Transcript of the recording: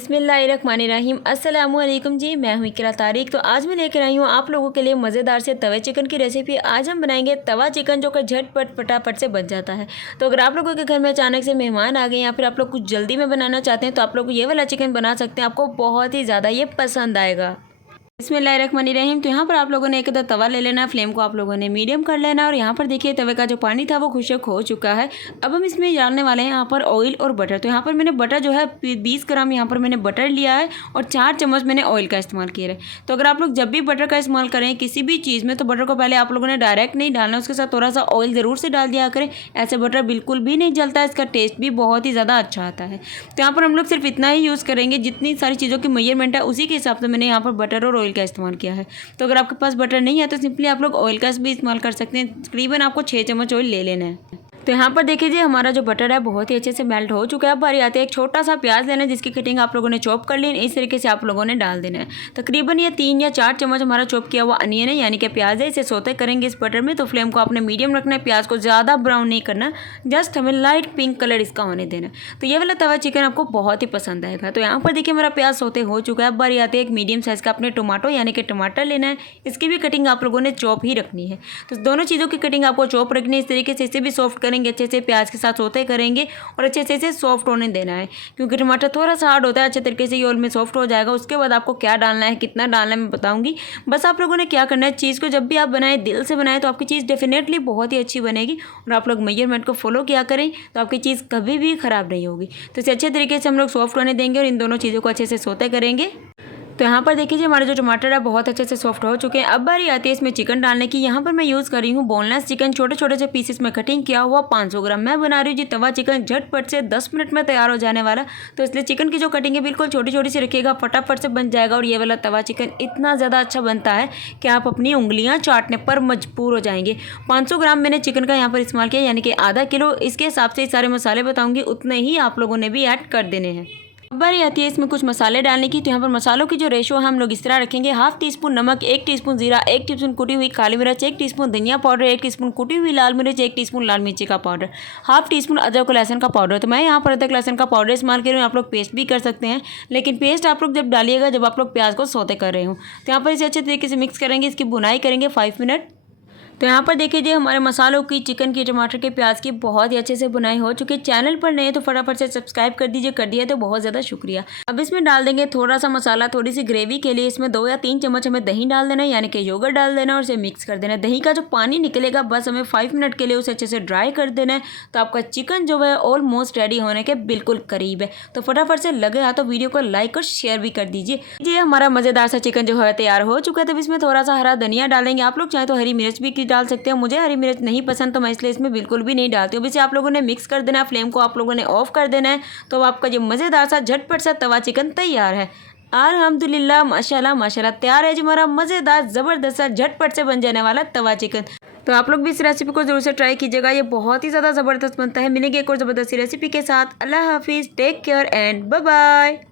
बिस्मिल्लाहिर्रहमानिर्रहीम। अस्सलामुअलैकुम जी, मैं हूँ इकरा तारिक। तो आज मैं लेकर आई हूँ आप लोगों के लिए मज़ेदार से तवे चिकन की रेसिपी। आज हम बनाएंगे तवा चिकन जो कि झटपट फटाफट से बन जाता है। तो अगर आप लोगों के घर में अचानक से मेहमान आ गए या फिर आप लोग कुछ जल्दी में बनाना चाहते हैं तो आप लोग ये वाला चिकन बना सकते हैं। आपको बहुत ही ज़्यादा ये पसंद आएगा। बिस्मिल्लाहिर्रहमानिर्रहीम। तो यहाँ पर आप लोगों ने एक तवा ले लेना, फ्लेम को आप लोगों ने मीडियम कर लेना और यहाँ पर देखिए तवे का जो पानी था वो खुशक हो चुका है। अब हम इसमें डालने वाले हैं यहाँ पर ऑयल और बटर। तो यहाँ पर मैंने बटर जो है 20 ग्राम यहाँ पर मैंने बटर लिया है और 4 चम्मच मैंने ऑयल का इस्तेमाल किया है। तो अगर आप लोग जब भी बटर का इस्तेमाल करें किसी भी चीज़ में तो बटर को पहले आप लोगों ने डायरेक्ट नहीं डालना, उसके साथ थोड़ा सा ऑयल ज़रूर से डाल दिया करें। ऐसे बटर बिल्कुल भी नहीं जलता है, इसका टेस्ट भी बहुत ही ज़्यादा अच्छा आता है। तो यहाँ पर हम लोग सिर्फ इतना ही यूज़ करेंगे, जितनी सारी चीज़ों की मेजरमेंट है उसी के हिसाब से मैंने यहाँ पर बटर और ऑयल का इस्तेमाल किया है। तो अगर आपके पास बटर नहीं है तो सिंपली आप लोग ऑयल का भी इस्तेमाल कर सकते हैं। तकरीबन आपको 6 चम्मच ऑयल ले लेना है। तो यहाँ पर देखिए हमारा जो बटर है बहुत ही अच्छे से मेल्ट हो चुका है। अब बारी आती है एक छोटा सा प्याज लेना है जिसकी कटिंग आप लोगों ने चॉप कर ली है। इस तरीके से आप लोगों ने डाल देना है। तकरीबन ये 3 या 4 चम्मच हमारा चॉप किया हुआ अनियन है, यानी कि प्याज है। इसे सोते करेंगे इस बटर में। तो फ्लेम को आपने मीडियम रखना है, प्याज को ज़्यादा ब्राउन नहीं करना, जस्ट हमें लाइट पिंक कलर इसका होने देना है। तो ये वाला तवा चिकन आपको बहुत ही पसंद आएगा। तो यहाँ पर देखिए मेरा प्याज सोते हो चुका है। अब बारी आती है एक मीडियम साइज़ का अपने टमाटो यानी कि टमाटर लेना है। इसकी भी कटिंग आप लोगों ने चॉप ही रखनी है। तो दोनों चीज़ों की कटिंग आपको चॉप रखनी है। इस तरीके से इसे भी सॉफ्ट करेंगे अच्छे से, प्याज के साथ सोते करेंगे और अच्छे से इसे सॉफ्ट होने देना है, क्योंकि टमाटर थोड़ा सा हार्ड होता है। अच्छे तरीके से ये ऑयल में सॉफ्ट हो जाएगा। उसके बाद आपको क्या डालना है, कितना डालना है मैं बताऊंगी। बस आप लोगों ने क्या करना है, चीज़ को जब भी आप बनाएं दिल से बनाएं तो आपकी चीज़ डेफिनेटली बहुत ही अच्छी बनेगी। और आप लोग मेजरमेंट को फॉलो किया करें तो आपकी चीज़ कभी भी ख़राब नहीं होगी। तो इसे अच्छे तरीके से हम लोग सॉफ्ट होने देंगे और इन दोनों चीज़ों को अच्छे से सोते करेंगे। तो यहाँ पर देखिए हमारे जो टमाटर है बहुत अच्छे से सॉफ्ट हो चुके हैं। अब बारी आती है इसमें चिकन डालने की। यहाँ पर मैं यूज़ कर रही हूँ बोनलेस चिकन, छोटे छोटे से पीसेस में कटिंग किया हुआ 500 ग्राम मैं बना रही हूँ जी तवा चिकन। झटपट से 10 मिनट में तैयार हो जाने वाला। तो इसलिए चिकन की जो कटिंग है बिल्कुल छोटी छोटी सी रखिएगा, फटाफट से बन जाएगा। और ये वाला तवा चिकन इतना ज़्यादा अच्छा बनता है कि आप अपनी उंगलियाँ चाटने पर मजबूर हो जाएंगे। 500 ग्राम मैंने चिकन का यहाँ पर इस्तेमाल किया, यानी कि आधा किलो। इसके हिसाब से सारे मसाले बताऊँगी उतने ही आप लोगों ने भी ऐड कर देने हैं। अब बारी आती है इसमें कुछ मसाले डालने की। तो यहाँ पर मसालों की जो रेशो है हम लोग इस तरह रखेंगे: हाफ टी स्पून नमक, 1 टीस्पून जीरा, 1 टीस्पून कुटी हुई काली मिर्च, 1 टीस्पून धनिया पाउडर, 1 टीस्पून कुटी हुई लाल मिर्च, 1 टीस्पून लाल मिर्ची का पाउडर, हाफ टीस्पून अदरक लहसुन का पाउडर। तो मैं यहाँ पर अदरक लहसुन का पाउडर इस्तेमाल कर रही हूँ, आप लोग पेस्ट भी कर सकते हैं, लेकिन पेस्ट आप लोग जब डालिएगा जब आप लोग प्याज को सौते कर रहे हो। तो यहाँ पर इसे अच्छे तरीके से मिक्स करेंगे, इसकी भुनाई करेंगे 5 मिनट। तो यहाँ पर देखिए जी हमारे मसालों की, चिकन की, टमाटर के, प्याज की बहुत ही अच्छे से बुनाई हो चुकी है। चैनल पर नए तो फटाफट से सब्सक्राइब कर दीजिए, कर दिया तो बहुत ज़्यादा शुक्रिया। अब इसमें डाल देंगे थोड़ा सा मसाला, थोड़ी सी ग्रेवी के लिए इसमें 2 या 3 चम्मच हमें दही डाल देना है, यानी कि योगर्ट डाल देना और इसे मिक्स कर देना है। दही का जो पानी निकलेगा बस हमें 5 मिनट के लिए उसे अच्छे से ड्राई कर देना है। तो आपका चिकन जो है ऑलमोस्ट रेडी होने के बिल्कुल करीब है। तो फटाफट से लगे हाथों वीडियो को लाइक और शेयर भी कर दीजिए। ये हमारा मज़ेदार सा चिकन जो है तैयार हो चुका है। तब इसमें थोड़ा सा हरा धनिया डालेंगे, आप लोग चाहे तो हरी मिर्च भी डाल सकते हैं। मुझे हरी मिर्च नहीं पसंद तो मैं इसलिए इसमें बिल्कुल भी नहीं डालती हूँ। इसे आप लोगों ने मिक्स कर देना है, फ्लेम को आप लोगों ने ऑफ कर देना है। तो आपका जो मज़ेदार सा झटपट सा तवा चिकन तैयार है। अल्हम्दुलिल्लाह, माशाल्लाह माशाल्लाह, तैयार है जी हमारा मज़ेदार ज़बरदस्त सा झटपट से बन जाने वाला तवा चिकन। तो आप लोग भी इस रेसिपी को जरूर से ट्राई कीजिएगा, ये बहुत ही ज़्यादा ज़बरदस्त बनता है। मिलेंगे एक और ज़बरदस्त रेसिपी के साथ। अल्लाह हाफिज़, take care and bye bye.